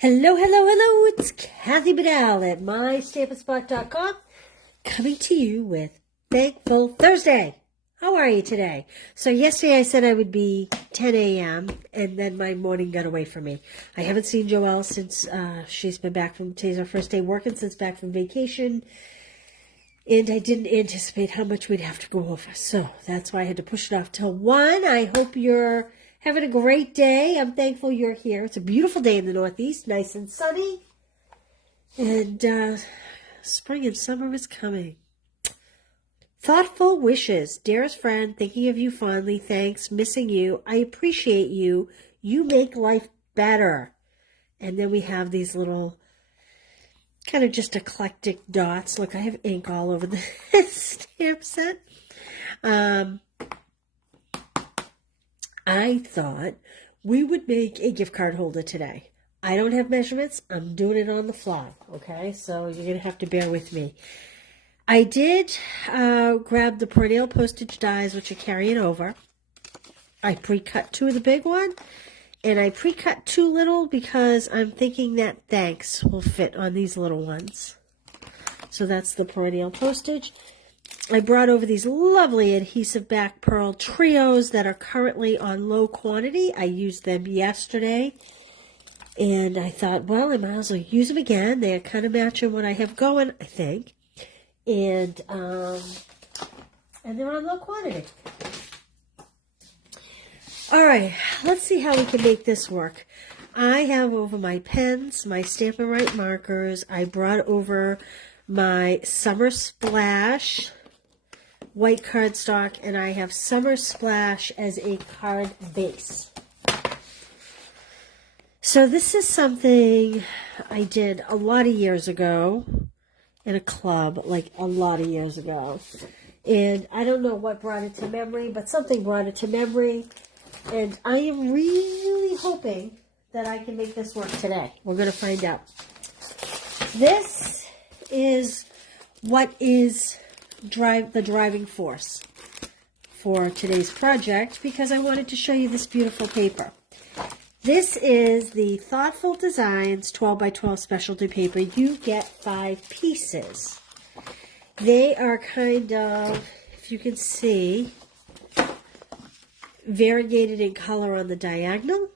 Hello, hello, hello, it's Kathy Bedell at mystampinspot.com coming to you with Thankful Thursday. How are you today? So yesterday I said I would be 10 a.m. and then my morning got away from me. I haven't seen Joelle since she's been back from, today's our first day working since back from vacation. And I didn't anticipate how much we'd have to go over. So that's why I had to push it off till 1. I hope you're having a great day. I'm thankful you're here. It's a beautiful day in the Northeast, nice and sunny. And spring and summer is coming. Thoughtful wishes. Dearest friend, thinking of you fondly. Thanks. Missing you. I appreciate you. You make life better. And then we have these little kind of just eclectic dots. Look, I have ink all over the stamp set. I thought we would make a gift card holder today. I don't have measurements. I'm doing it on the fly, okay? So you're going to have to bear with me. I did grab the perennial postage dies, which are carrying over. I pre-cut 2 of the big one, and I pre-cut 2 little because I'm thinking that thanks will fit on these little ones. So that's the perennial postage. I brought over these lovely adhesive back pearl trios that are currently on low quantity. I used them yesterday, and I thought, well, I might as well use them again. They're kind of matching what I have going, I think, and they're on low quantity. All right, let's see how we can make this work. I have over my pens, my Stamp and Write markers. I brought over my Summer Splash white cardstock, and I have Summer Splash as a card base. So this is something I did a lot of years ago in a club, like a lot of years ago. And I don't know what brought it to memory, but something brought it to memory. And I am really hoping that I can make this work today. We're going to find out. This is what is the driving force for today's project, because I wanted to show you this beautiful paper. This is the Thoughtful Designs 12 by 12 specialty paper. You get 5 pieces. They are kind of, if you can see, variegated in color on the diagonal.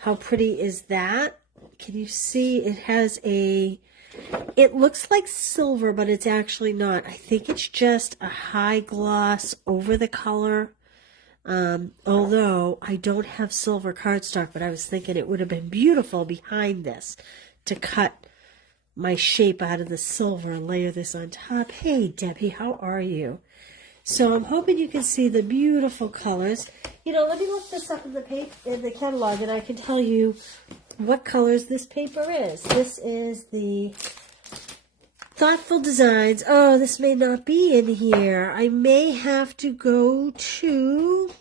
How pretty is that? Can you see it has it looks like silver, but it's actually not. I think it's just a high gloss over the color. Although I don't have silver cardstock, but I was thinking it would have been beautiful behind this to cut my shape out of the silver and layer this on top. Hey, Debbie, how are you? So I'm hoping you can see the beautiful colors. You know, let me look this up in the catalog, and I can tell you what colors this paper is. This is the Thoughtful Designs. Oh, this may not be in here. I may have to go to...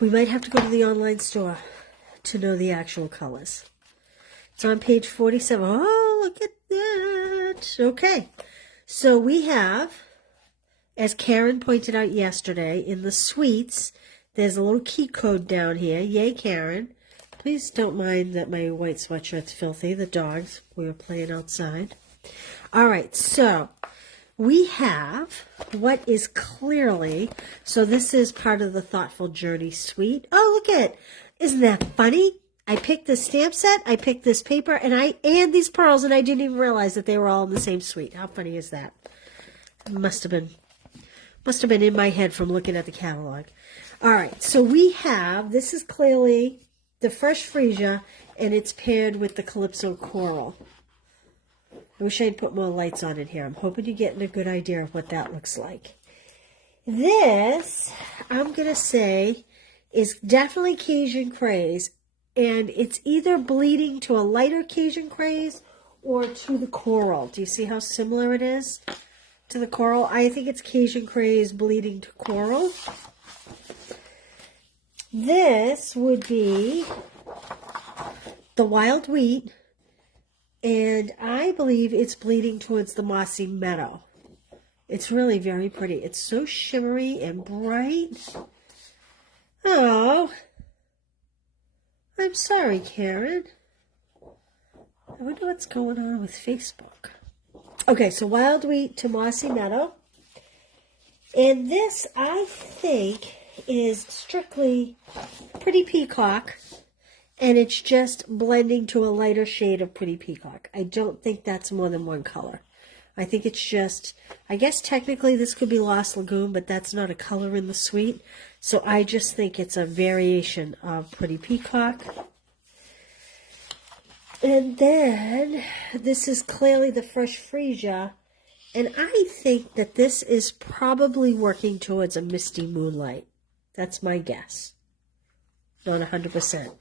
We might have to go to the online store to know the actual colors. It's on page 47. Oh, look at that. Okay. So we have, as Karen pointed out yesterday, in the sweets, there's a little key code down here. Yay, Karen. Please don't mind that my white sweatshirt's filthy. The dogs, we were playing outside. All right, so we have what is clearly, so this is part of the Thoughtful Journey suite. Oh, look at it. Isn't that funny? I picked this stamp set, I picked this paper, and these pearls, and I didn't even realize that they were all in the same suite. How funny is that? Must have been in my head from looking at the catalog. All right, so we have, this is clearly the Fresh Freesia, and it's paired with the Calypso Coral. I wish I'd put more lights on it here. I'm hoping you're getting a good idea of what that looks like. This, I'm going to say, is definitely Cajun Craze, and it's either bleeding to a lighter Cajun Craze or to the Coral. Do you see how similar it is to the Coral? I think it's Cajun Craze bleeding to Coral. This would be the Wild Wheat, and I believe it's bleeding towards the Mossy Meadow. It's really very pretty. It's so shimmery and bright. Oh, sorry, Karen. I wonder what's going on with Facebook. Okay, so Wild Wheat to Mossy Meadow. And this, I think, is strictly Pretty Peacock. And it's just blending to a lighter shade of Pretty Peacock. I don't think that's more than one color. I think it's just, I guess technically this could be Lost Lagoon, but that's not a color in the suite. So I just think it's a variation of Pretty Peacock. And then this is clearly the Fresh Freesia. And I think that this is probably working towards a Misty Moonlight. That's my guess. Not 100%.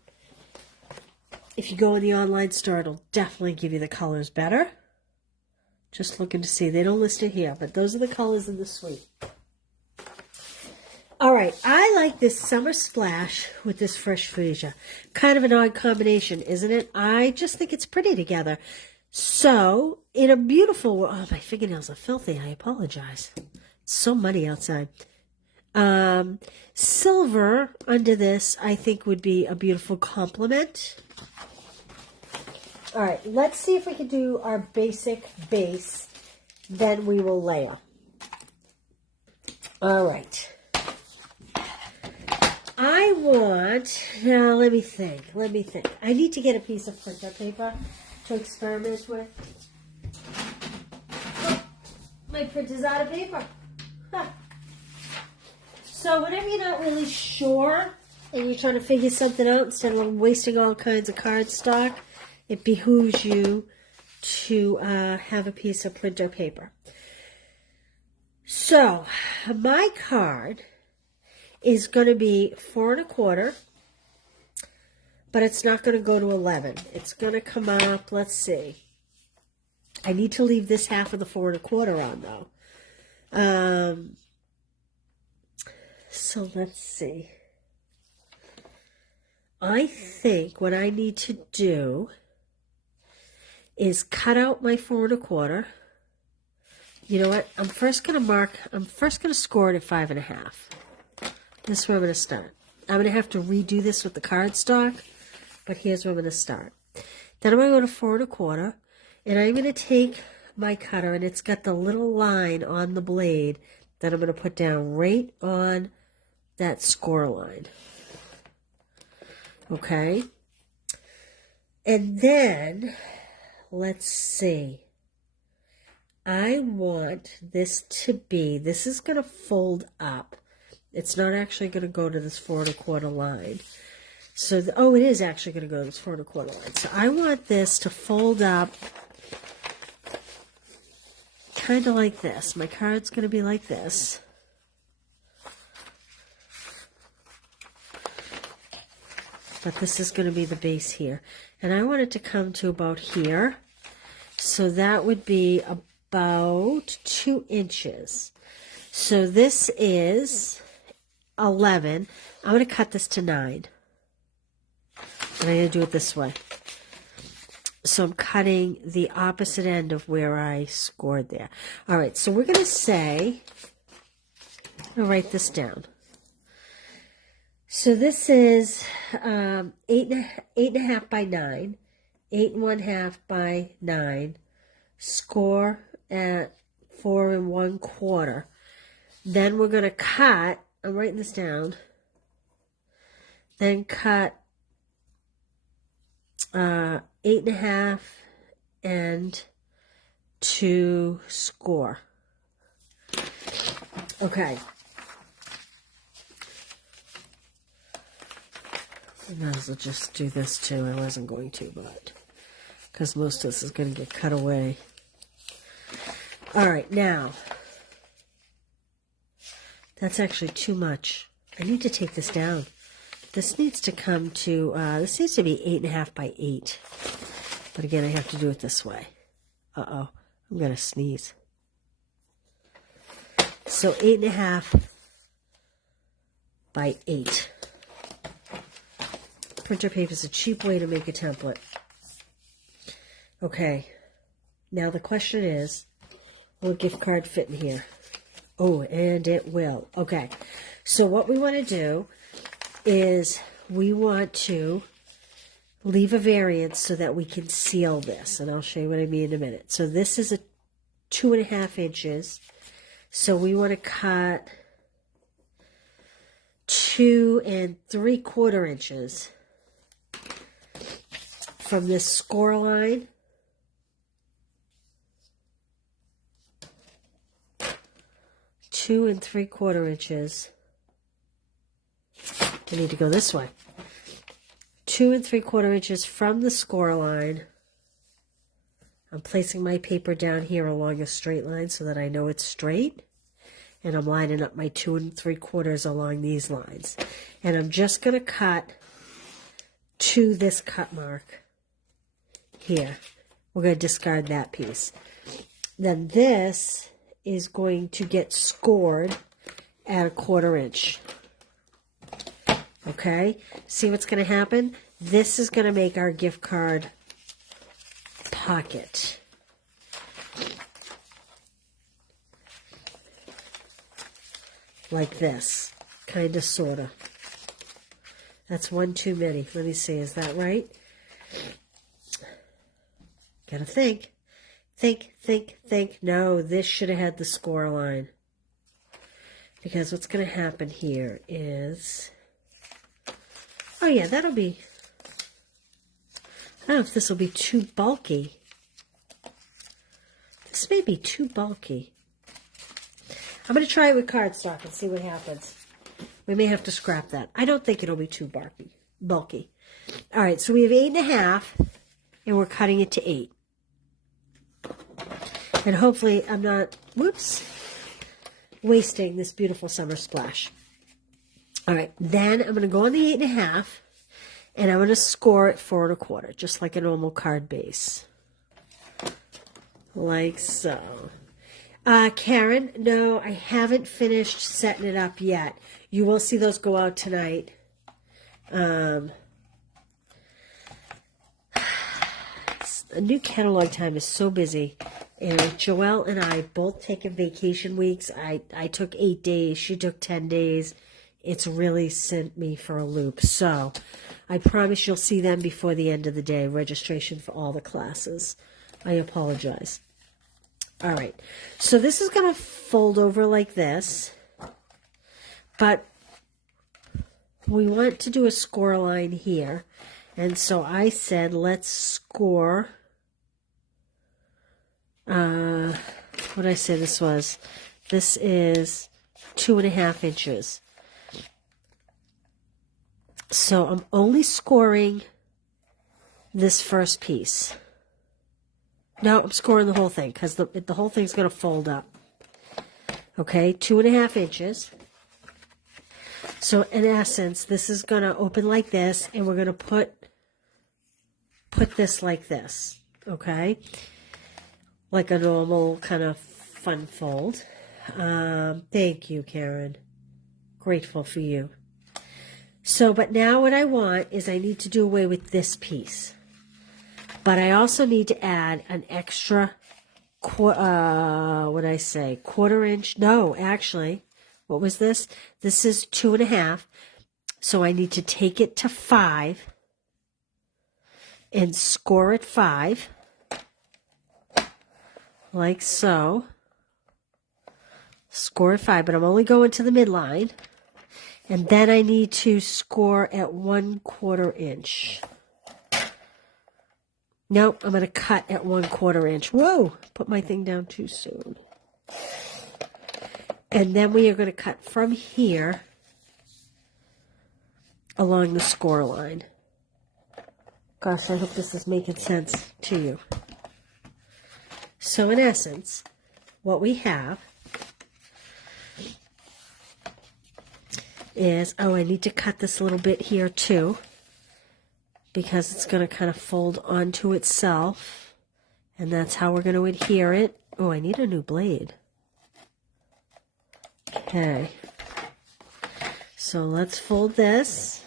If you go in the online store, it'll definitely give you the colors better. Just looking to see. They don't list it here, but those are the colors in the suite. All right, I like this Summer Splash with this Fresh Freesia. Kind of an odd combination, isn't it? I just think it's pretty together. So, in a beautiful... Oh, my fingernails are filthy. I apologize. It's so muddy outside. Silver under this, I think, would be a beautiful complement. All right, let's see if we can do our basic base. Then we will layer. All right. I want, now let me think. I need to get a piece of printer paper to experiment with. Oh, my printer's out of paper. Huh. So whenever you're not really sure and you're trying to figure something out instead of wasting all kinds of cardstock, it behooves you to have a piece of printer paper. So my card is going to be 4 1/4, but it's not going to go to 11. It's going to come up, let's see. I need to leave this half of the 4 1/4 on though. So let's see. I think what I need to do is cut out my 4 1/4. You know what? I'm first going to score it at 5 1/2. This is where I'm going to start. I'm going to have to redo this with the cardstock, but here's where I'm going to start. Then I'm going to go to 4 1/4, and I'm going to take my cutter, and it's got the little line on the blade that I'm going to put down right on that score line. Okay? And then, let's see. I want this to be, this is going to fold up. It's not actually going to go to this 4 1/4 line. So, it is actually going to go to this 4 1/4 line. So I want this to fold up kind of like this. My card's going to be like this. But this is going to be the base here. And I want it to come to about here. So that would be about 2 inches. So this is 11. I'm going to cut this to 9. And I'm going to do it this way. So I'm cutting the opposite end of where I scored there. All right, so we're going to say, I'm going to write this down. So this is 8 1/2 by 9, 8 1/2 by 9, score at 4 1/4. Then we're going to cut, I'm writing this down, then cut 8 1/2 and 2 score. Okay. I might as well just do this too. I wasn't going to, but because most of this is going to get cut away. All right, now that's actually too much. I need to take this down. This needs to come to, this needs to be 8 1/2 by 8. But again, I have to do it this way. Uh-oh, I'm going to sneeze. So 8 1/2 by 8. Printer paper is a cheap way to make a template. Okay, now the question is, will a gift card fit in here? Oh, and it will. Okay, so what we want to do is we want to leave a variance so that we can seal this. And I'll show you what I mean in a minute. So this is a 2.5 inches. So we want to cut 2 3/4 inches from this score line. Two and 3/4 inches. I need to go this way. 2 3/4 inches from the score line. I'm placing my paper down here along a straight line so that I know it's straight. And I'm lining up my 2 3/4 along these lines. And I'm just going to cut to this cut mark here. We're going to discard that piece. Then this is going to get scored at 1/4 inch. Okay, see what's going to happen? This is going to make our gift card pocket. Like this, kind of, sort of. That's one too many. Let me see, is that right? Gotta think. Think. No, this should have had the score line. Because what's going to happen here is... Oh yeah, that'll be... I don't know if this will be too bulky. This may be too bulky. I'm going to try it with cardstock and see what happens. We may have to scrap that. I don't think it'll be too bulky. All right, so we have 8.5, and we're cutting it to 8. And hopefully I'm not, wasting this beautiful summer splash. All right, then I'm going to go on the 8.5, and I'm going to score it 4 1/4, just like a normal card base. Like so. Karen, no, I haven't finished setting it up yet. You will see those go out tonight. A new catalog time is so busy. And Joelle and I both taken vacation weeks. I took 8 days. She took 10 days. It's really sent me for a loop. So I promise you'll see them before the end of the day. Registration for all the classes. I apologize. All right, so this is going to fold over like this, but we want to do a score line here, and so I said let's score, what did I say this was? This is 2.5 inches. So I'm only scoring this first piece. No, I'm scoring the whole thing because the whole thing's going to fold up. Okay, 2.5 inches. So in essence, this is going to open like this, and we're going to put this like this. Okay, like a normal kind of fun fold. Thank you, Karen. Grateful for you. So, but now what I want is I need to do away with this piece. But I also need to add an extra, what did I say, 1/4 inch? No, actually, what was this? This is 2.5. So I need to take it to 5 and score it 5, like so. Score at 5, but I'm only going to the midline. And then I need to score at 1/4 inch. Nope, I'm going to cut at 1/4 inch. Whoa, put my thing down too soon. And then we are going to cut from here along the score line. Gosh, I hope this is making sense to you. So in essence, what we have is, oh, I need to cut this little bit here too, because it's going to kind of fold onto itself, and that's how we're going to adhere it. Oh, I need a new blade. Okay, so let's fold this.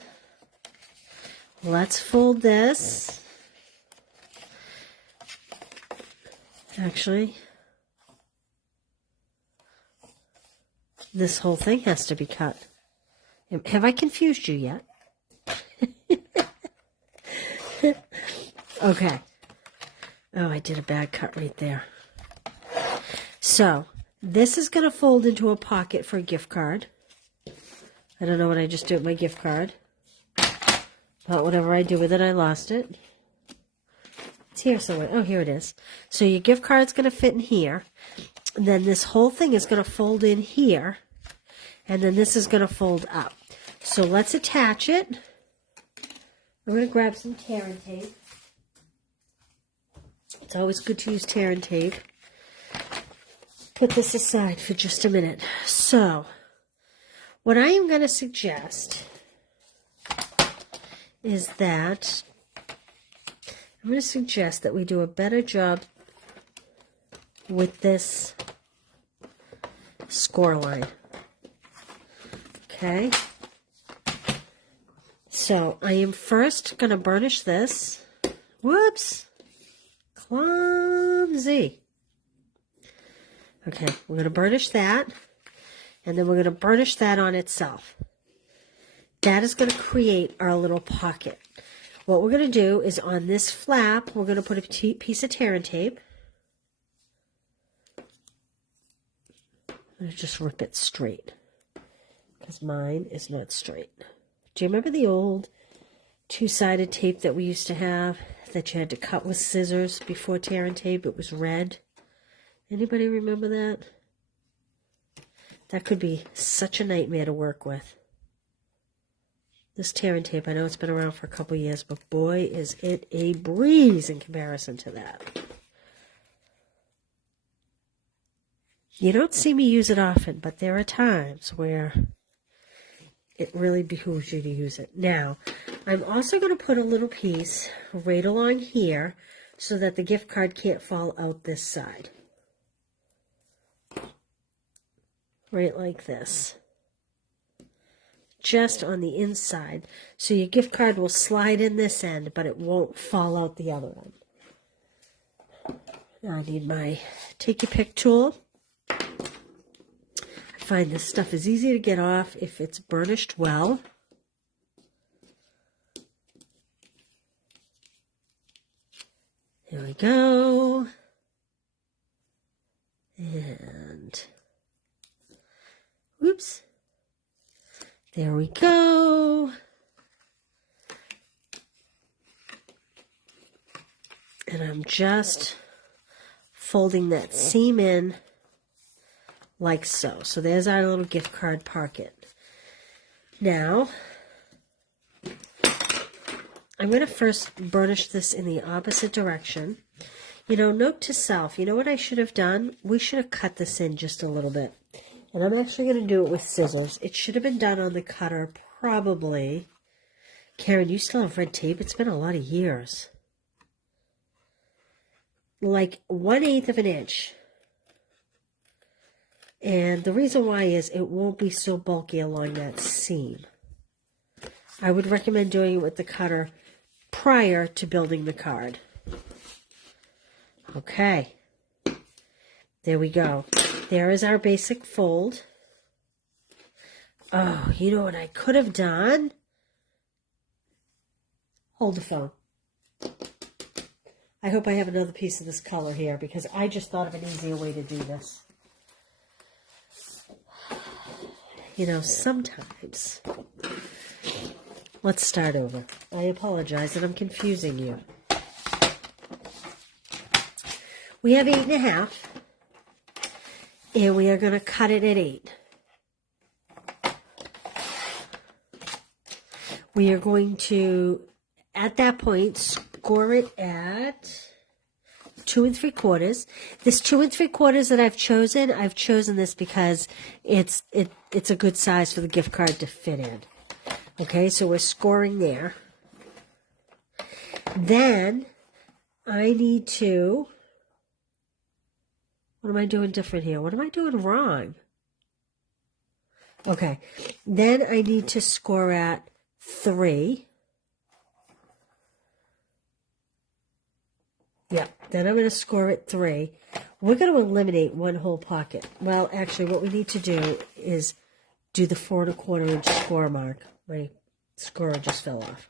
Let's fold this. Actually, this whole thing has to be cut. Have I confused you yet? Okay. Oh, I did a bad cut right there. So, this is going to fold into a pocket for a gift card. I don't know what I just did with my gift card. But whatever I do with it, I lost it. It's here somewhere. Oh, here it is. So your gift card's going to fit in here. And then this whole thing is going to fold in here. And then this is going to fold up. So let's attach it. I'm going to grab some tear and tape. It's always good to use tear and tape. Put this aside for just a minute. So, what I am going to suggest is that I'm going to suggest that we do a better job with this score line. Okay? So, I am first going to burnish this. Whoops! Clumsy. Okay, we're going to burnish that, and then we're going to burnish that on itself. That is going to create our little pocket. What we're going to do is on this flap, we're going to put a piece of tear and tape. I'm going to just rip it straight, because mine is not straight. Do you remember the old two-sided tape that we used to have that you had to cut with scissors before tear and tape? It was red. Anybody remember that? That could be such a nightmare to work with. This tear and tape, I know it's been around for a couple years, but boy, is it a breeze in comparison to that. You don't see me use it often, but there are times where it really behooves you to use it. Now, I'm also going to put a little piece right along here so that the gift card can't fall out this side. Right like this. Just on the inside. So your gift card will slide in this end, but it won't fall out the other end. Now I need my take your pick tool. I find this stuff is easy to get off if it's burnished well. There we go. And whoops. There we go. And I'm just folding that seam in like so. So there's our little gift card pocket. Now, I'm going to first burnish this in the opposite direction. You know, note to self, you know what I should have done? We should have cut this in just a little bit. And I'm actually going to do it with scissors. It should have been done on the cutter, probably. Karen, you still have red tape? It's been a lot of years. Like 1/8 of an inch. And the reason why is it won't be so bulky along that seam. I would recommend doing it with the cutter prior to building the card. Okay. There we go. There is our basic fold. Oh, you know what I could have done? Hold the phone. I hope I have another piece of this color here because I just thought of an easier way to do this. You know, sometimes... Let's start over. I apologize that I'm confusing you. We have 8.5. And we are going to cut it at 8. We are going to, at that point, score it at 2 3/4. This 2 3/4 that I've chosen this because it's a good size for the gift card to fit in. Okay, so we're scoring there. Then I need to... What am I doing different here? What am I doing wrong? Okay. Then I need to score at 3. Yep. Then I'm going to score at 3. We're going to eliminate one whole pocket. Well, actually, what we need to do is do the 4 1/4 inch score mark. My score just fell off.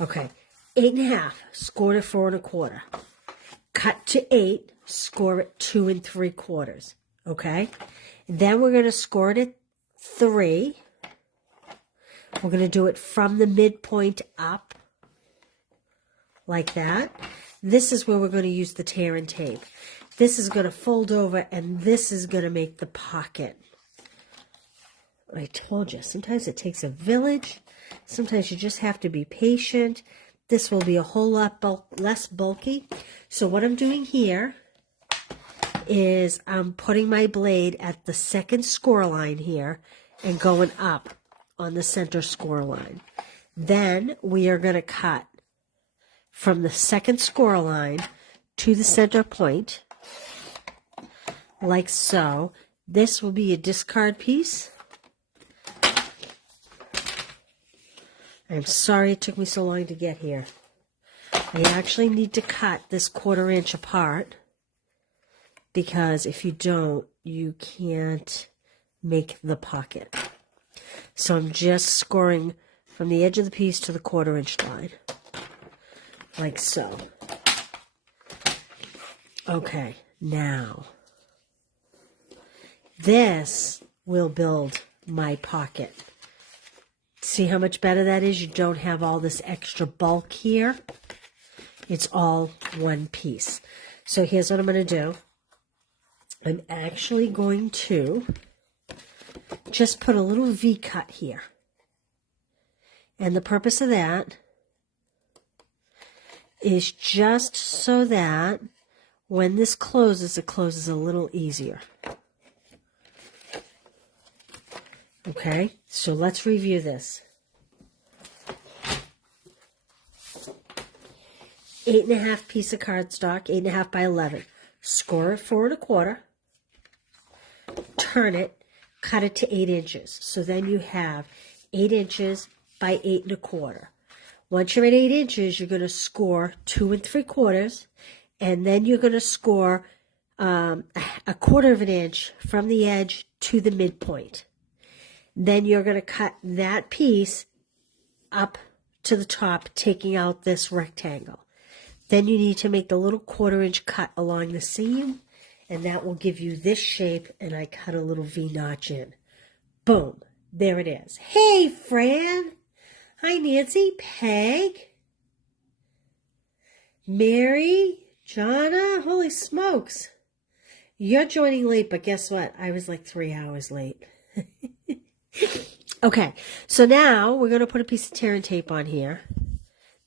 Okay, 8.5, scored at 4 1/4. Cut to 8, score at 2 3/4. Okay, and then we're going to score it at 3. We're going to do it from the midpoint up, like that. This is where we're going to use the tear and tape. This is going to fold over, and this is going to make the pocket. I told you, sometimes it takes a village. Sometimes you just have to be patient. This will be a whole lot less bulky. So what I'm doing here is I'm putting my blade at the second score line here and going up on the center score line. Then we are going to cut from the second score line to the center point, like so. This will be a discard piece. I'm sorry it took me so long to get here. I actually need to cut this 1/4 inch apart, because if you don't, you can't make the pocket. So I'm just scoring from the edge of the piece to the 1/4 inch line, like so. Okay, now this will build my pocket. See how much better that is? You don't have all this extra bulk here. It's all one piece. So here's what I'm going to do. I'm actually going to just put a little V cut here. And the purpose of that is just so that when this closes, it closes a little easier. Okay, so let's review this. 8.5 piece of cardstock, 8.5 by 11. Score it 4 1/4. Turn it, cut it to 8 inches. So then you have 8 inches by 8 1/4. Once you're at 8 inches, you're going to score 2 3/4, and then you're going to score a 1/4 of an inch from the edge to the midpoint. Then you're going to cut that piece up to the top, taking out this rectangle. Then you need to make the little 1/4 inch cut along the seam, and that will give you this shape, and I cut a little V notch in. Boom, there it is. Hey, Fran. Hi, Nancy, Peg, Mary, Jonna. Holy smokes. You're joining late, but guess what? I was like 3 hours late. Okay, so now we're going to put a piece of tear and tape on here.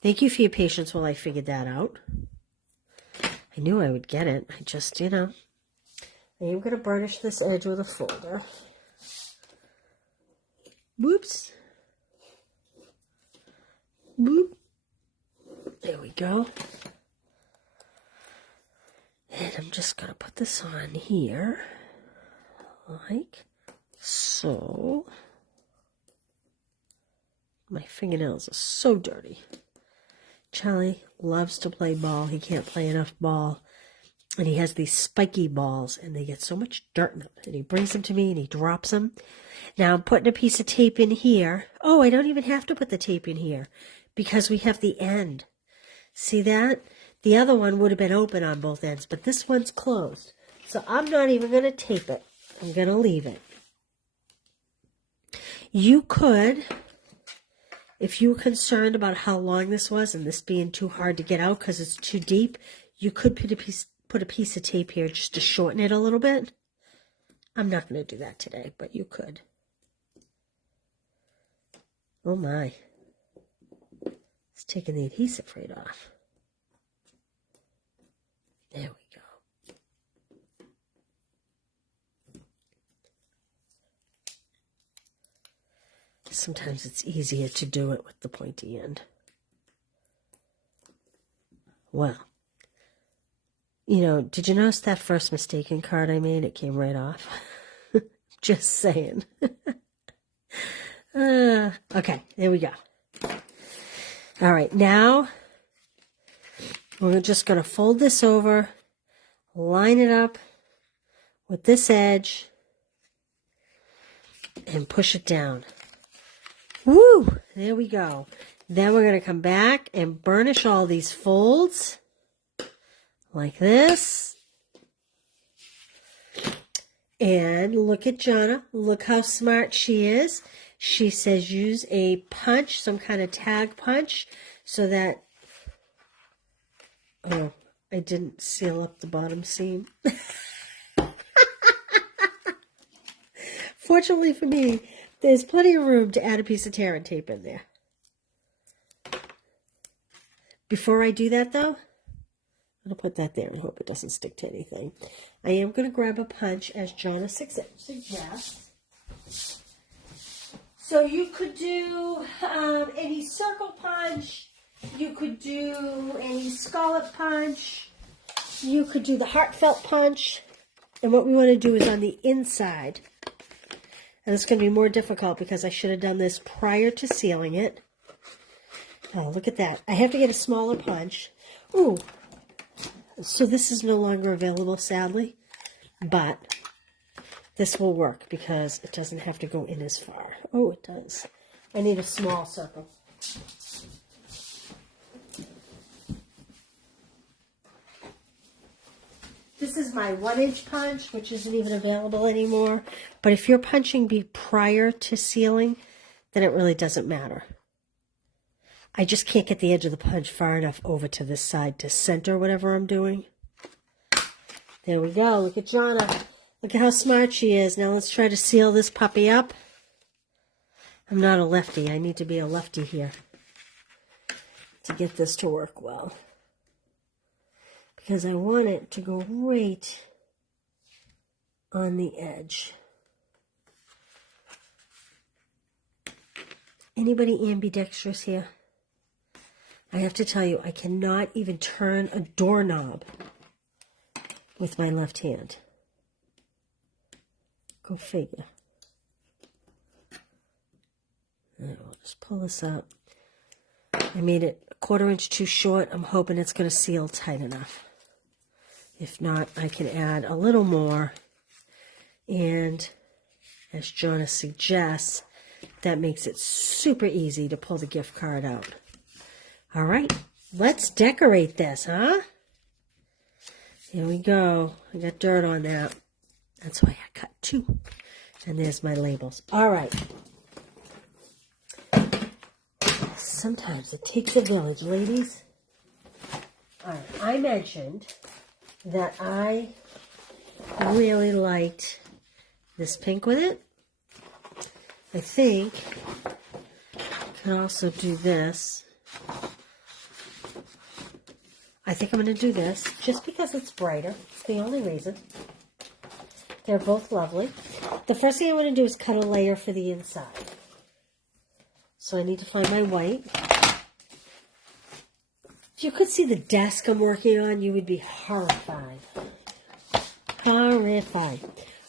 Thank you for your patience while I figured that out. I knew I would get it. I just, I am going to burnish this edge with a folder. Whoops. Boop. There we go. And I'm just going to put this on here, like so. My fingernails are so dirty. Charlie loves to play ball. He can't play enough ball. And he has these spiky balls, and they get so much dirt in them. And he brings them to me, and he drops them. Now I'm putting a piece of tape in here. Oh, I don't even have to put the tape in here, because we have the end. See that? The other one would have been open on both ends, but this one's closed. So I'm not even going to tape it. I'm going to leave it. You could, if you were concerned about how long this was and this being too hard to get out because it's too deep, you could put a piece of tape here just to shorten it a little bit. I'm not going to do that today, but you could. Oh my. It's taking the adhesive right off. There we go. Sometimes it's easier to do it with the pointy end. Well, did you notice that first mistaken card I made? It came right off. Just saying. Okay, there we go. All right, now we're just going to fold this over, line it up with this edge, and push it down. Woo! There we go. Then we're going to come back and burnish all these folds like this. And look at Jonna. Look how smart she is. She says use a punch, some kind of tag punch, so that, oh, I didn't seal up the bottom seam. Fortunately for me, there's plenty of room to add a piece of tear and tape in there. Before I do that, though, I'm going to put that there and hope it doesn't stick to anything. I am going to grab a punch, as Jonna suggests. So you could do any circle punch. You could do any scallop punch. You could do the heartfelt punch. And what we want to do is on the inside. And it's going to be more difficult because I should have done this prior to sealing it. Oh, look at that. I have to get a smaller punch. Ooh. So this is no longer available, sadly. But this will work because it doesn't have to go in as far. Oh, it does. I need a small circle. This is my 1-inch punch, which isn't even available anymore. But if you're punching prior to sealing, then it really doesn't matter. I just can't get the edge of the punch far enough over to this side to center whatever I'm doing. There we go. Look at Jonna. Look at how smart she is. Now let's try to seal this puppy up. I'm not a lefty. I need to be a lefty here to get this to work well. Because I want it to go right on the edge. Anybody ambidextrous here? I have to tell you, I cannot even turn a doorknob with my left hand. Go figure. Right, we'll just pull this up. I made it a 1/4 inch too short. I'm hoping it's going to seal tight enough. If not, I can add a little more. And as Jonna suggests, that makes it super easy to pull the gift card out. All right, let's decorate this, huh? Here we go. I got dirt on that. That's why I cut 2. And there's my labels. All right. Sometimes it takes a village, ladies. All right, I mentioned that I really liked this pink with it. I think I can also do this. I think I'm going to do this just because it's brighter. It's the only reason. They're both lovely. The first thing I want to do is cut a layer for the inside. So I need to find my white. If you could see the desk I'm working on, you would be horrified. Horrified.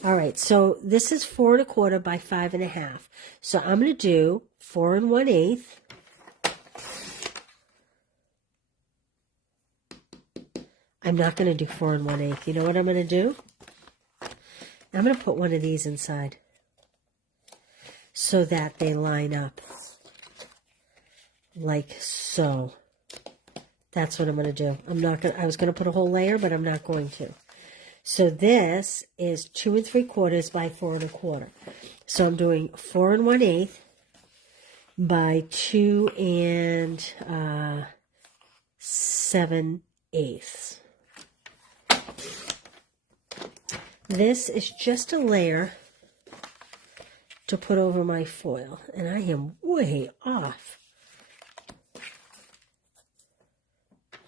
All right, so this is 4 1/4 by 5 1/2. So I'm going to do 4 1/8. I'm not going to do 4 1/8. You know what I'm going to do? I'm going to put one of these inside so that they line up like so. That's what I'm going to do. I was going to put a whole layer, but I'm not going to. So this is 2 3/4 by 4 1/4. So I'm doing 4 1/8 by 2 7/8. This is just a layer to put over my foil, and I am way off.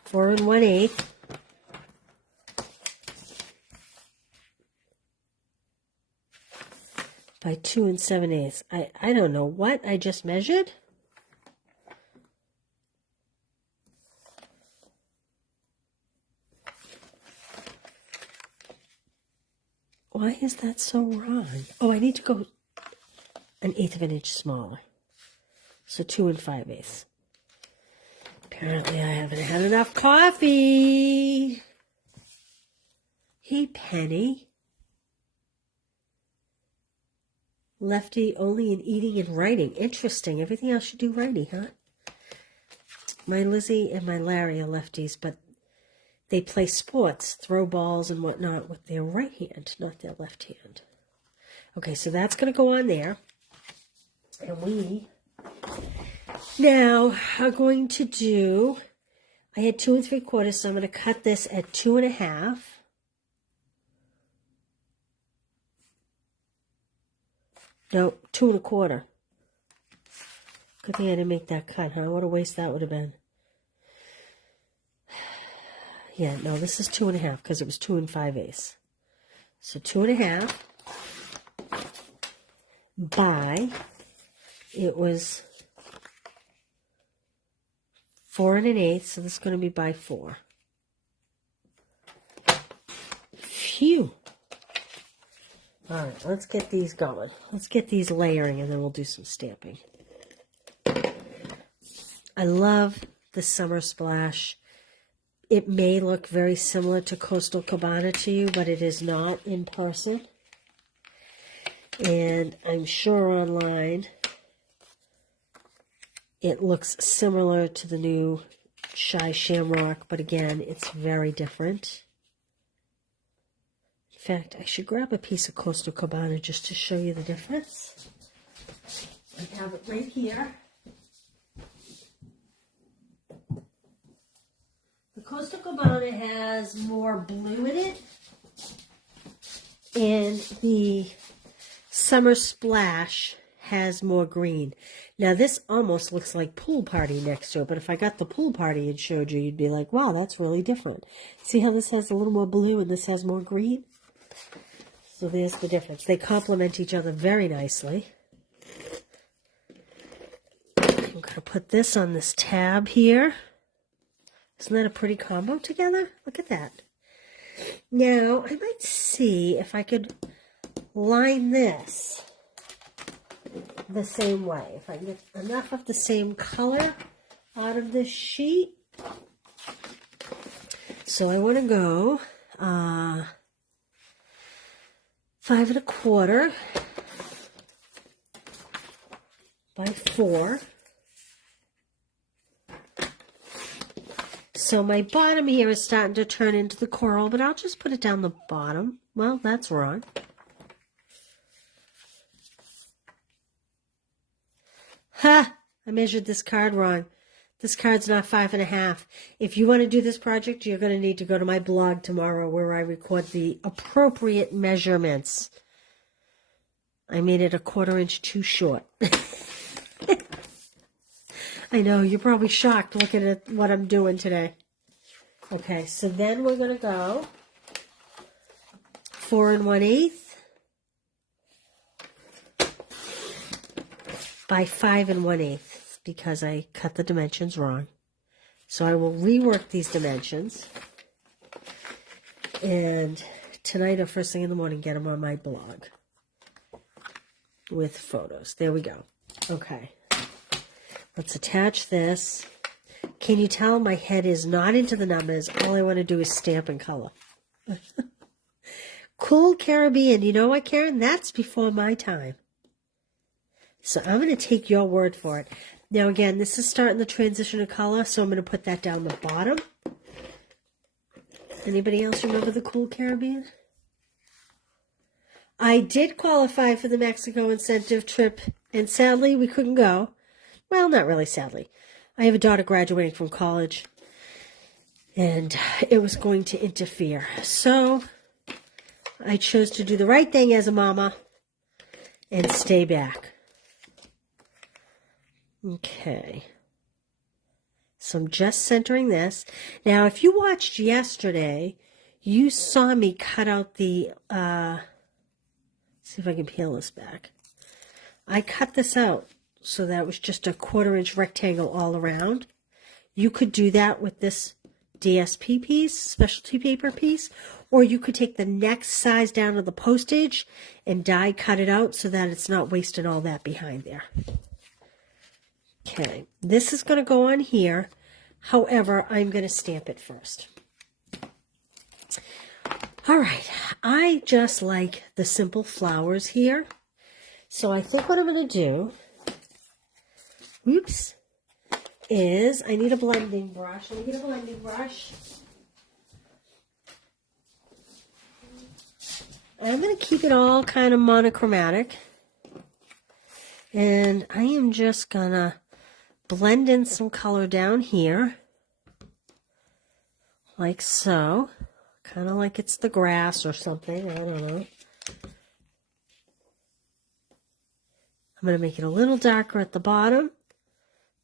4 1/8. By 2 7/8. I don't know what I just measured. Why is that so wrong? Oh, I need to go 1/8 of an inch smaller. So 2 5/8. Apparently I haven't had enough coffee. Hey, Penny. Lefty only in eating and writing. Interesting. Everything else you do righty, huh? My Lizzie and my Larry are lefties, but they play sports, throw balls and whatnot with their right hand, not their left hand. Okay, so that's going to go on there. And we now are going to do, I had 2 3/4, so I'm going to cut this at 2 1/2. No, 2 1/4. Good thing I didn't make that cut, huh? What a waste that would have been. Yeah, no, this is 2 1/2 because it was 2 5/8. So 2 1/2 by, it was 4 1/8, so this is going to be by 4. Phew. All right, let's get these going. Let's get these layering, and then we'll do some stamping. I love the Summer Splash. It may look very similar to Coastal Cabana to you, but it is not in person. And I'm sure online it looks similar to the new Shy Shamrock, but again, it's very different. In fact, I should grab a piece of Coastal Cabana just to show you the difference. I have it right here. The Coastal Cabana has more blue in it, and the Summer Splash has more green. Now this almost looks like Pool Party next to it, but if I got the Pool Party and showed you, you'd be like, wow, that's really different. See how this has a little more blue and this has more green? So there's the difference. They complement each other very nicely. I'm going to put this on this tab here. Isn't that a pretty combo together? Look at that. Now, I might see if I could line this the same way. If I can get enough of the same color out of this sheet. So I want to go 5 1/4 by 4. So my bottom here is starting to turn into the coral, but I'll just put it down the bottom. Well, that's wrong. Ha! I measured this card wrong. This card's not 5 1/2. If you want to do this project, you're going to need to go to my blog tomorrow where I record the appropriate measurements. I made it 1/4 inch too short. I know, you're probably shocked looking at what I'm doing today. Okay, so then we're going to go 4 1/8 by 5 1/8 because I cut the dimensions wrong. So I will rework these dimensions. And tonight or first thing in the morning, get them on my blog with photos. There we go. Okay. Let's attach this. Can you tell my head is not into the numbers? All I want to do is stamp and color. Cool Caribbean. You know what, Karen? That's before my time. So I'm going to take your word for it. Now, again, this is starting the transition of color, so I'm going to put that down the bottom. Anybody else remember the Cool Caribbean? I did qualify for the Mexico incentive trip, and sadly, we couldn't go. Well, not really sadly. I have a daughter graduating from college, and it was going to interfere. So I chose to do the right thing as a mama and stay back. Okay. So I'm just centering this. Now, if you watched yesterday, you saw me cut out the, see if I can peel this back. I cut this out. So that was just a 1/4 inch rectangle all around. You could do that with this DSP piece, specialty paper piece, or you could take the next size down to the postage and die cut it out so that it's not wasting all that behind there. Okay, this is going to go on here. However, I'm going to stamp it first. All right, I just like the simple flowers here. So I think what I'm going to do, oops, is I need a blending brush. Let me get a blending brush. And I'm going to keep it all kind of monochromatic. And I am just going to blend in some color down here. Like so. Kind of like it's the grass or something. I don't know. I'm going to make it a little darker at the bottom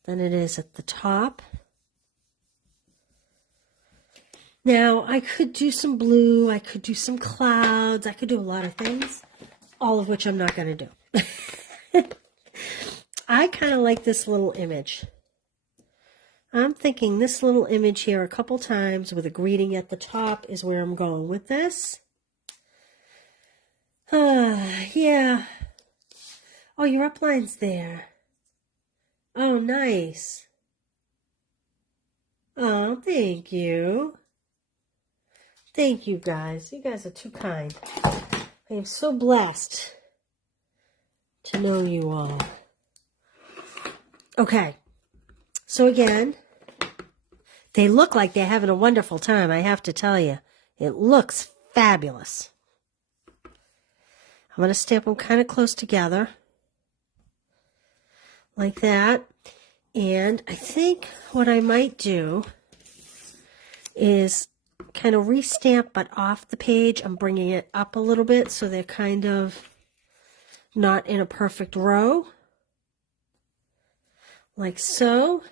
than it is at the top. Now, I could do some blue, I could do some clouds, I could do a lot of things, all of which I'm not going to do. I kind of like this little image. I'm thinking this little image here a couple times with a greeting at the top is where I'm going with this. Yeah. Oh, your upline's there. Oh, nice. Oh, thank you. Thank you, guys. You guys are too kind. I am so blessed to know you all. Okay. So again, they look like they're having a wonderful time, I have to tell you. It looks fabulous. I'm going to stamp them kind of close together. Like that. And I think what I might do is kind of restamp, but off the page. I'm bringing it up a little bit so they're kind of not in a perfect row. Like so.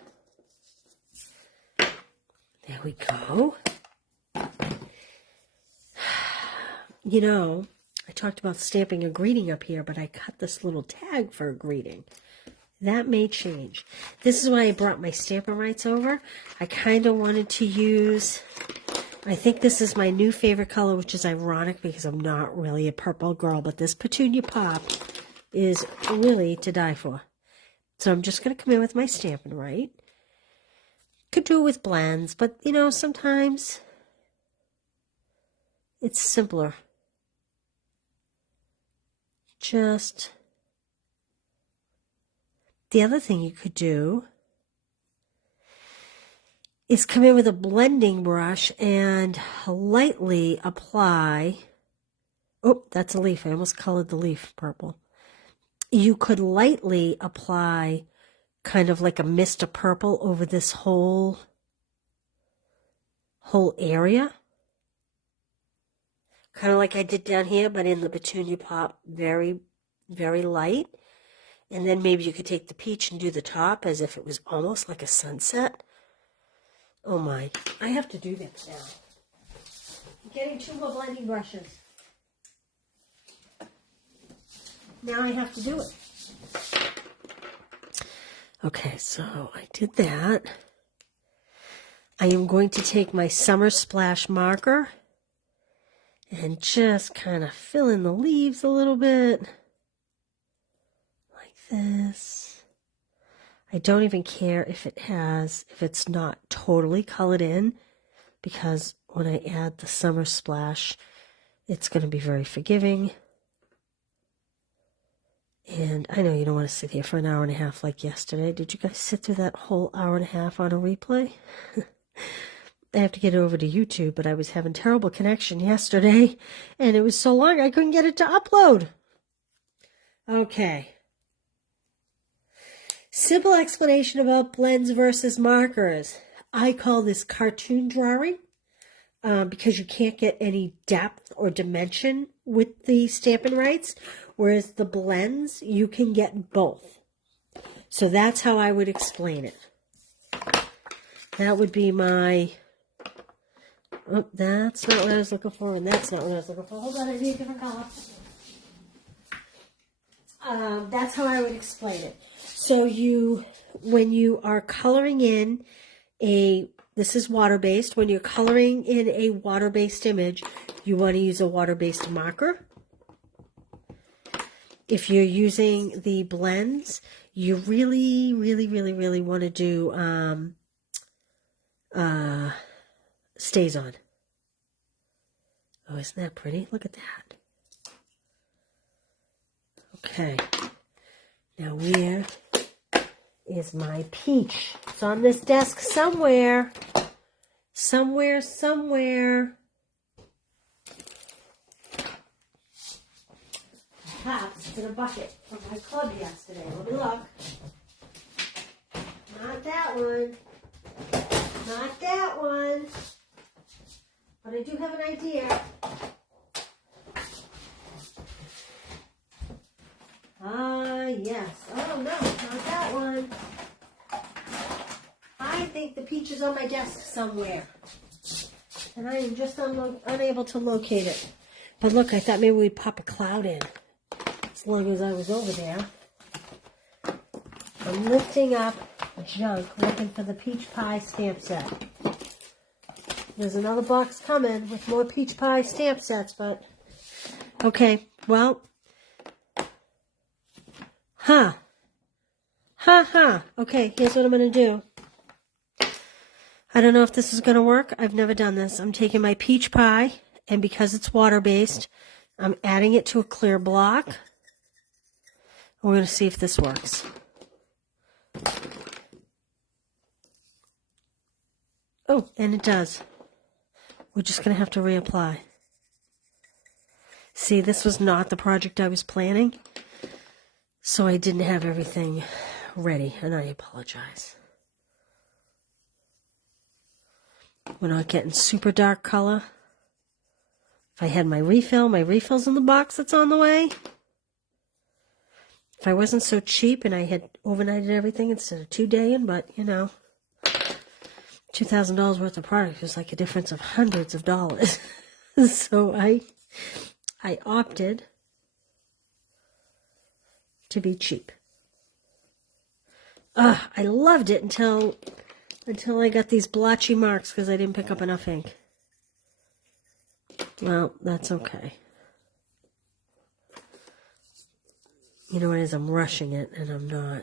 There we go. You know, I talked about stamping a greeting up here, but I cut this little tag for a greeting. That may change. This is why I brought my Stampin' Rights over. I kind of wanted to use, I think this is my new favorite color, which is ironic because I'm not really a purple girl, but this Petunia Pop is really to die for. So I'm just going to come in with my Stampin' Right. Could do it with blends, but you know, sometimes it's simpler. Just the other thing you could do is come in with a blending brush and lightly apply. Oh, that's a leaf. I almost colored the leaf purple. You could lightly apply kind of like a mist of purple over this whole area. Kind of like I did down here, but in the Petunia Pop, very, very light. And then maybe you could take the peach and do the top as if it was almost like a sunset. Oh my, I have to do that now. I'm getting 2 more blending brushes. Now I have to do it. Okay, so I did that. I am going to take my Summer Splash marker and just kind of fill in the leaves a little bit. Like this. I don't even care if it's not totally colored in, because when I add the Summer Splash, it's going to be very forgiving. And I know you don't want to sit here for an hour and a half like yesterday. Did you guys sit through that whole hour and a half on a replay? I have to get it over to YouTube, but I was having terrible connection yesterday, and it was so long I couldn't get it to upload. Okay. Simple explanation about blends versus markers. I call this cartoon drawing because you can't get any depth or dimension with the Stampin' Rights, whereas the blends, you can get both. So that's how I would explain it. That would be my... Oh, that's not what I was looking for, and that's not what I was looking for. Hold on, I need a different color. That's how I would explain it. So when you are coloring in this is water-based. When you're coloring in a water-based image, you want to use a water-based marker. If you're using the blends, you really, really, really, really want to do stays on. Oh, isn't that pretty? Look at that. Okay. Now where is my peach? So on this desk somewhere. Somewhere. Perhaps it's in a bucket from my club yesterday. Let me look. Not that one. Not that one. But I do have an idea. Yes. Oh, no, not that one. I think the peach is on my desk somewhere. And I am just unable to locate it. But look, I thought maybe we'd pop a cloud in. As long as I was over there. I'm lifting up junk, looking for the peach pie stamp set. There's another box coming with more peach pie stamp sets, but... Okay, well... Okay, here's what I'm going to do. I don't know if this is going to work. I've never done this. I'm taking my peach pie, and because it's water-based, I'm adding it to a clear block. We're going to see if this works. Oh, and it does. We're just going to have to reapply. See, this was not the project I was planning, so I didn't have everything ready, and I apologize. We're not getting super dark color. If I had my refill's in the box that's on the way. If I wasn't so cheap and I had overnighted everything instead of 2-daying, but, you know, $2,000 worth of product was like a difference of hundreds of dollars. So I opted to be cheap. I loved it until I got these blotchy marks because I didn't pick up enough ink. Well, that's okay. You know what it is? I'm rushing it, and I'm not.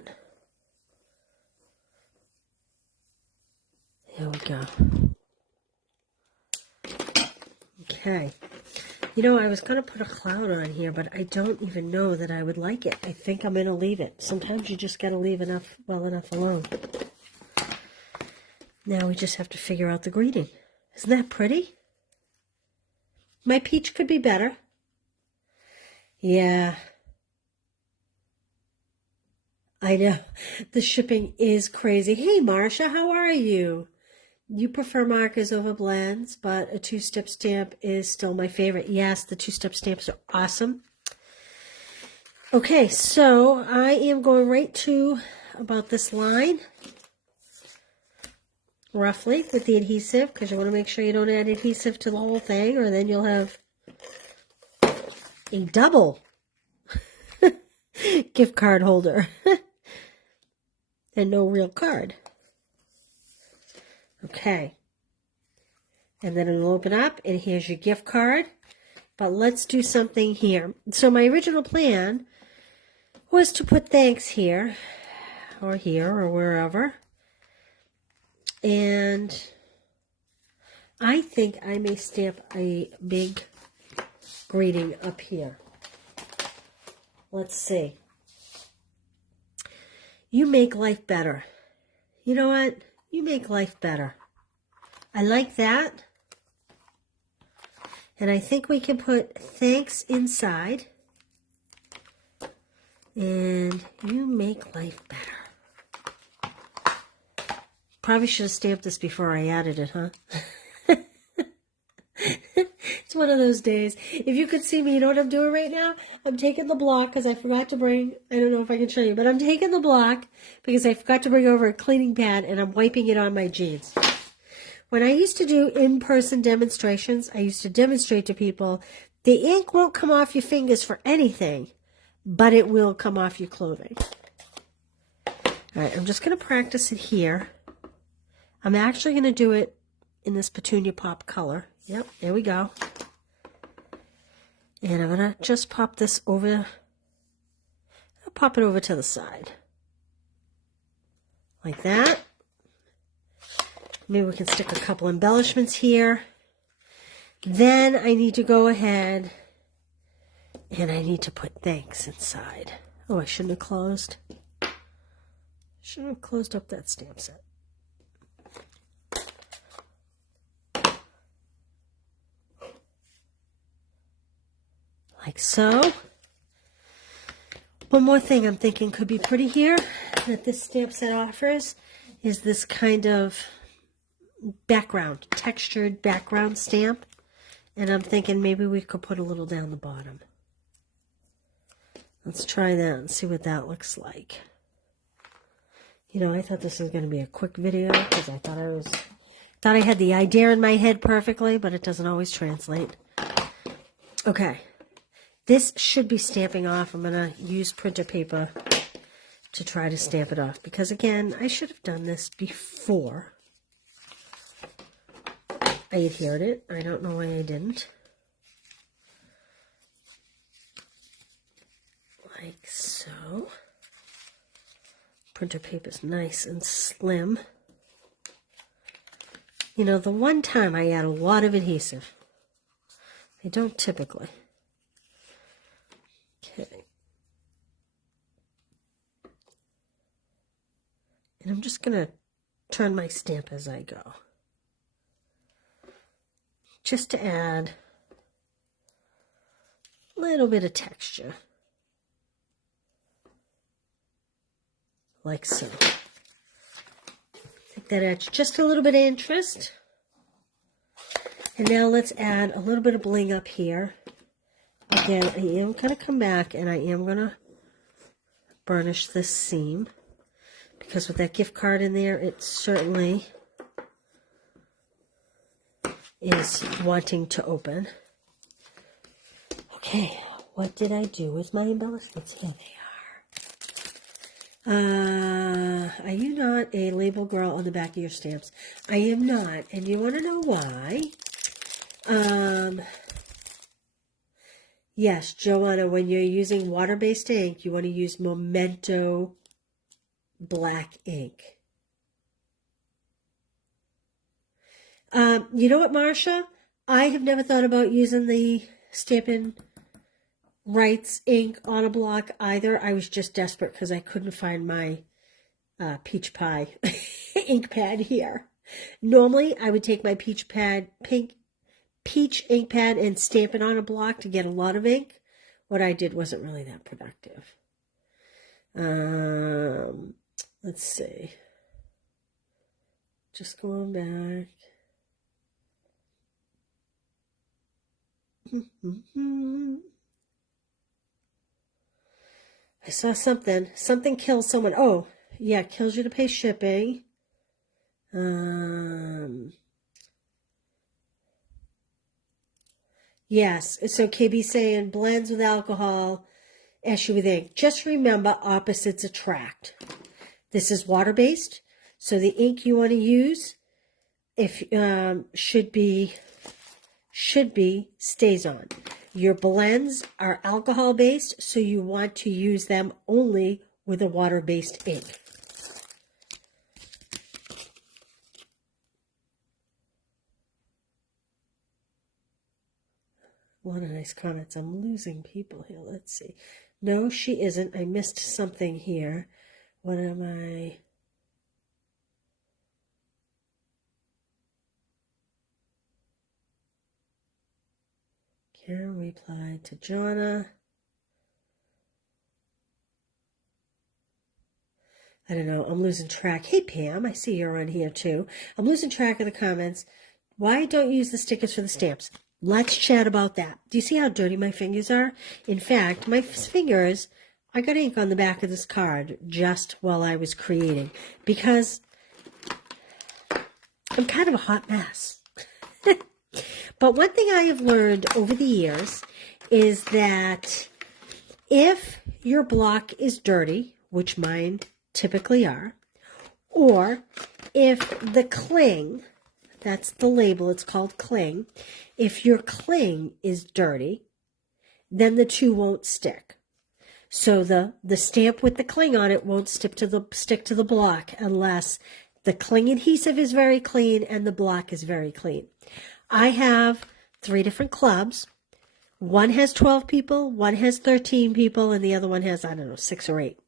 Here we go. Okay. You know, I was going to put a cloud on here, but I don't even know that I would like it. I think I'm going to leave it. Sometimes you just got to leave well enough alone. Now we just have to figure out the greeting. Isn't that pretty? My peach could be better. Yeah. I know. The shipping is crazy. Hey, Marcia, how are you? You prefer markers over blends, but a 2-step stamp is still my favorite. Yes, the 2-step stamps are awesome. Okay, so I am going right to about this line, roughly, with the adhesive, because you want to make sure you don't add adhesive to the whole thing, or then you'll have a double gift card holder and no real card. Okay, and then it'll open up, and here's your gift card. But let's do something here. So my original plan was to put thanks here, or wherever. And I think I may stamp a big greeting up here. Let's see. You make life better. You know what? You make life better. I like that. And I think we can put thanks inside. And you make life better. Probably should have stamped this before I added it, huh? It's one of those days. If you could see me, you know what I'm doing right now? I'm taking the block because I forgot to bring, I don't know if I can show you, but I'm taking the block because I forgot to bring over a cleaning pad, and I'm wiping it on my jeans. When I used to do in-person demonstrations, I used to demonstrate to people, the ink won't come off your fingers for anything, but it will come off your clothing. All right, I'm just going to practice it here. I'm actually going to do it in this Petunia Pop color. Yep, there we go. And I'm going to just pop this over. I'll pop it over to the side. Like that. Maybe we can stick a couple embellishments here. Then I need to go ahead and I need to put thanks inside. Oh, I shouldn't have closed. Shouldn't have closed up that stamp set. like so. One more thing I'm thinking could be pretty here that this stamp set offers is this kind of background, textured background stamp. And I'm thinking maybe we could put a little down the bottom. Let's try that and see what that looks like. You know, I thought this was going to be a quick video because I thought I had the idea in my head perfectly, but it doesn't always translate. Okay. This should be stamping off. I'm going to use printer paper to try to stamp it off because, again, I should have done this before I adhered it. I don't know why I didn't. Like so. Printer paper is nice and slim. You know, the one time I add a lot of adhesive. I don't typically. Okay. And I'm just going to turn my stamp as I go. Just to add a little bit of texture. Like so. I think that adds just a little bit of interest. And now let's add a little bit of bling up here. Again, I am going to come back and I am going to burnish this seam. Because with that gift card in there, it certainly is wanting to open. Okay, what did I do with my embellishments? Here they are. Are you not a label girl on the back of your stamps? I am not, and you want to know why? Yes, Joanna, when you're using water-based ink, you want to use Memento black ink. You know what, Marcia? I have never thought about using the Stampin' Rights ink on a block either. I was just desperate because I couldn't find my peach pie ink pad here. Normally, I would take my peach ink pad and stamp it on a block to get a lot of ink. What I did wasn't really that productive. Let's see. Just going back. I saw something. Something kills someone. Oh, yeah, kills you to pay shipping. Yes, so KB saying blends with alcohol, issue with ink. Just remember, opposites attract. This is water-based, so the ink you want to use should be stays on. Your blends are alcohol-based, so you want to use them only with a water-based ink. A lot of nice comments. I'm losing people here. Let's see. No, she isn't. I missed something here. What am I? Karen replied to Jonna. I don't know. I'm losing track. Hey, Pam, I see you're on here too. I'm losing track of the comments. Why don't you use the stickers for the stamps? Let's chat about that. Do you see how dirty my fingers are? In fact, my fingers, I got ink on the back of this card just while I was creating because I'm kind of a hot mess. But one thing I have learned over the years is that if your block is dirty, which mine typically are, or if the cling, that's the label, it's called cling, if your cling is dirty, then the two won't stick. So the stamp with the cling on it won't stick to the block unless the cling adhesive is very clean and the block is very clean. I have 3 different clubs. One has 12 people, one has 13 people, and the other one has, I don't know, 6 or 8.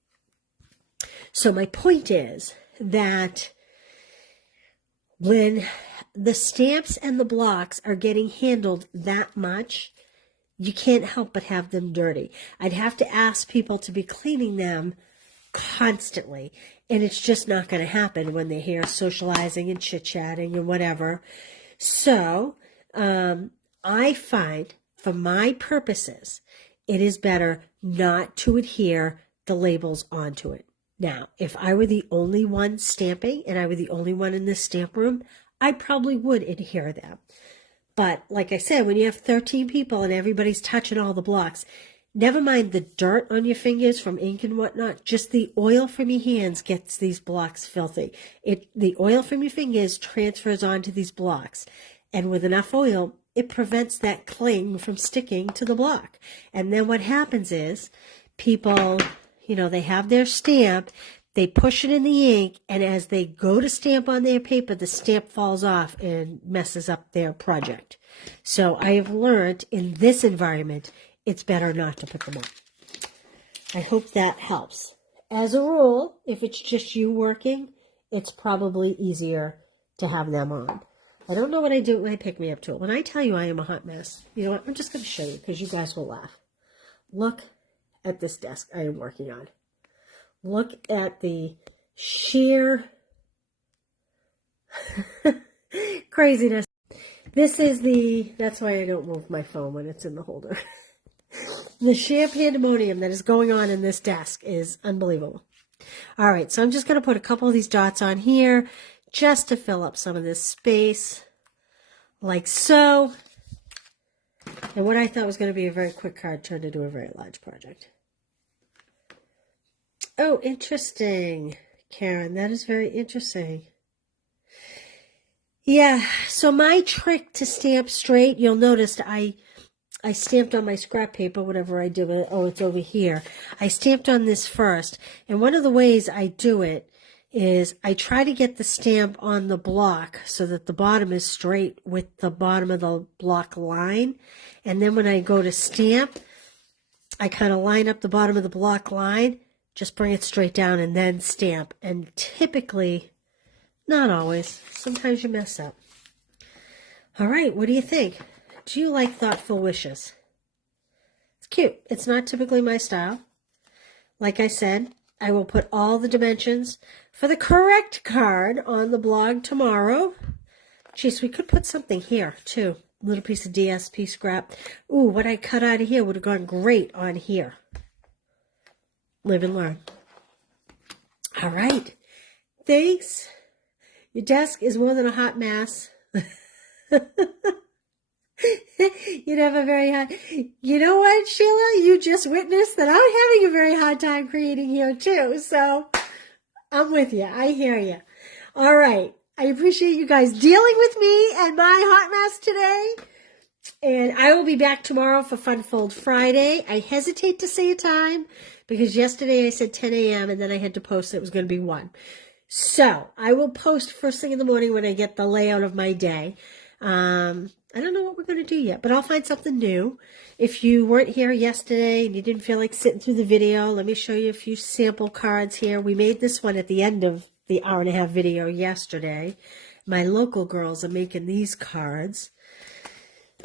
So my point is that when the stamps and the blocks are getting handled that much, you can't help but have them dirty. I'd have to ask people to be cleaning them constantly, and it's just not going to happen when they're here socializing and chit-chatting and whatever. So I find, for my purposes, it is better not to adhere the labels onto it. Now, if I were the only one stamping and I were the only one in this stamp room, I probably would adhere them. But like I said, when you have 13 people and everybody's touching all the blocks, never mind the dirt on your fingers from ink and whatnot, just the oil from your hands gets these blocks filthy. The oil from your fingers transfers onto these blocks. And with enough oil, it prevents that cling from sticking to the block. And then what happens is people, they have their stamp, they push it in the ink, and as they go to stamp on their paper, the stamp falls off and messes up their project. So I have learned in this environment, it's better not to put them on. I hope that helps. As a rule, if it's just you working, it's probably easier to have them on. I don't know what I do with my pick-me-up tool. When I tell you I am a hot mess, you know what? I'm just going to show you because you guys will laugh. Look at this desk I am working on. Look at the sheer craziness. This is that's why I don't move my phone when it's in the holder. The sheer pandemonium that is going on in this desk is unbelievable. All right, so I'm just going to put a couple of these dots on here just to fill up some of this space, like so. And what I thought was going to be a very quick card turned into a very large project. Oh, interesting, Karen. That is very interesting. Yeah, so my trick to stamp straight, you'll notice I stamped on my scrap paper, whatever I do. Oh, it's over here. I stamped on this first. And one of the ways I do it is I try to get the stamp on the block so that the bottom is straight with the bottom of the block line. And then when I go to stamp, I kind of line up the bottom of the block line, just bring it straight down and then stamp. And typically, not always, sometimes you mess up. All right, what do you think? Do you like thoughtful wishes? It's cute. It's not typically my style. Like I said, I will put all the dimensions for the correct card on the blog tomorrow. Geez, we could put something here, too. A little piece of DSP scrap. Ooh, what I cut out of here would have gone great on here. Live and learn. All right. Thanks. Your desk is more than a hot mess. You'd have a very hard... You know what, Sheila? You just witnessed that I'm having a very hard time creating here, too. So, I'm with you. I hear you. All right. I appreciate you guys dealing with me and my hot mess today. And I will be back tomorrow for Fun Fold Friday. I hesitate to say a time because yesterday I said 10 a.m. and then I had to post that it was going to be 1. So, I will post first thing in the morning when I get the layout of my day. I don't know what we're going to do yet, but I'll find something new. If you weren't here yesterday and you didn't feel like sitting through the video, let me show you a few sample cards here. We made this one at the end of the hour-and-a-half video yesterday. My local girls are making these cards.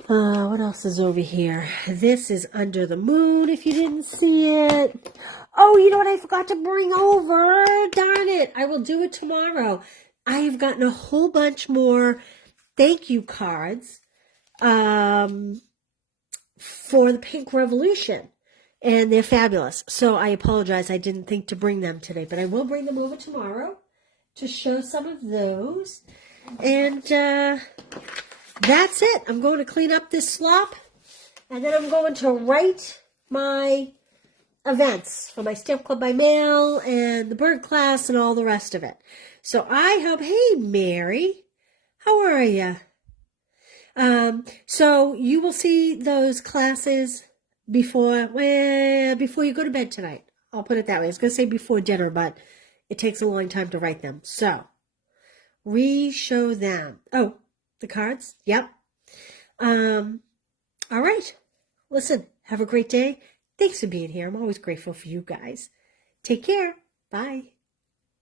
What else is over here? This is Under the Moon, if you didn't see it. Oh, you know what I forgot to bring over? Darn it. I will do it tomorrow. I have gotten a whole bunch more thank you cards for the Pink Revolution, and they're fabulous. So I apologize, I didn't think to bring them today, but I will bring them over tomorrow to show some of those. And that's it. I'm going to clean up this slop, and then I'm going to write my events for my Stamp Club by Mail and the bird class and all the rest of it. So I hope, hey Mary, how are you? So you will see those classes before you go to bed tonight. I'll put it that way. I was going to say before dinner, but it takes a long time to write them. So, re-show them. Oh, the cards? Yep. All right. Listen, have a great day. Thanks for being here. I'm always grateful for you guys. Take care. Bye.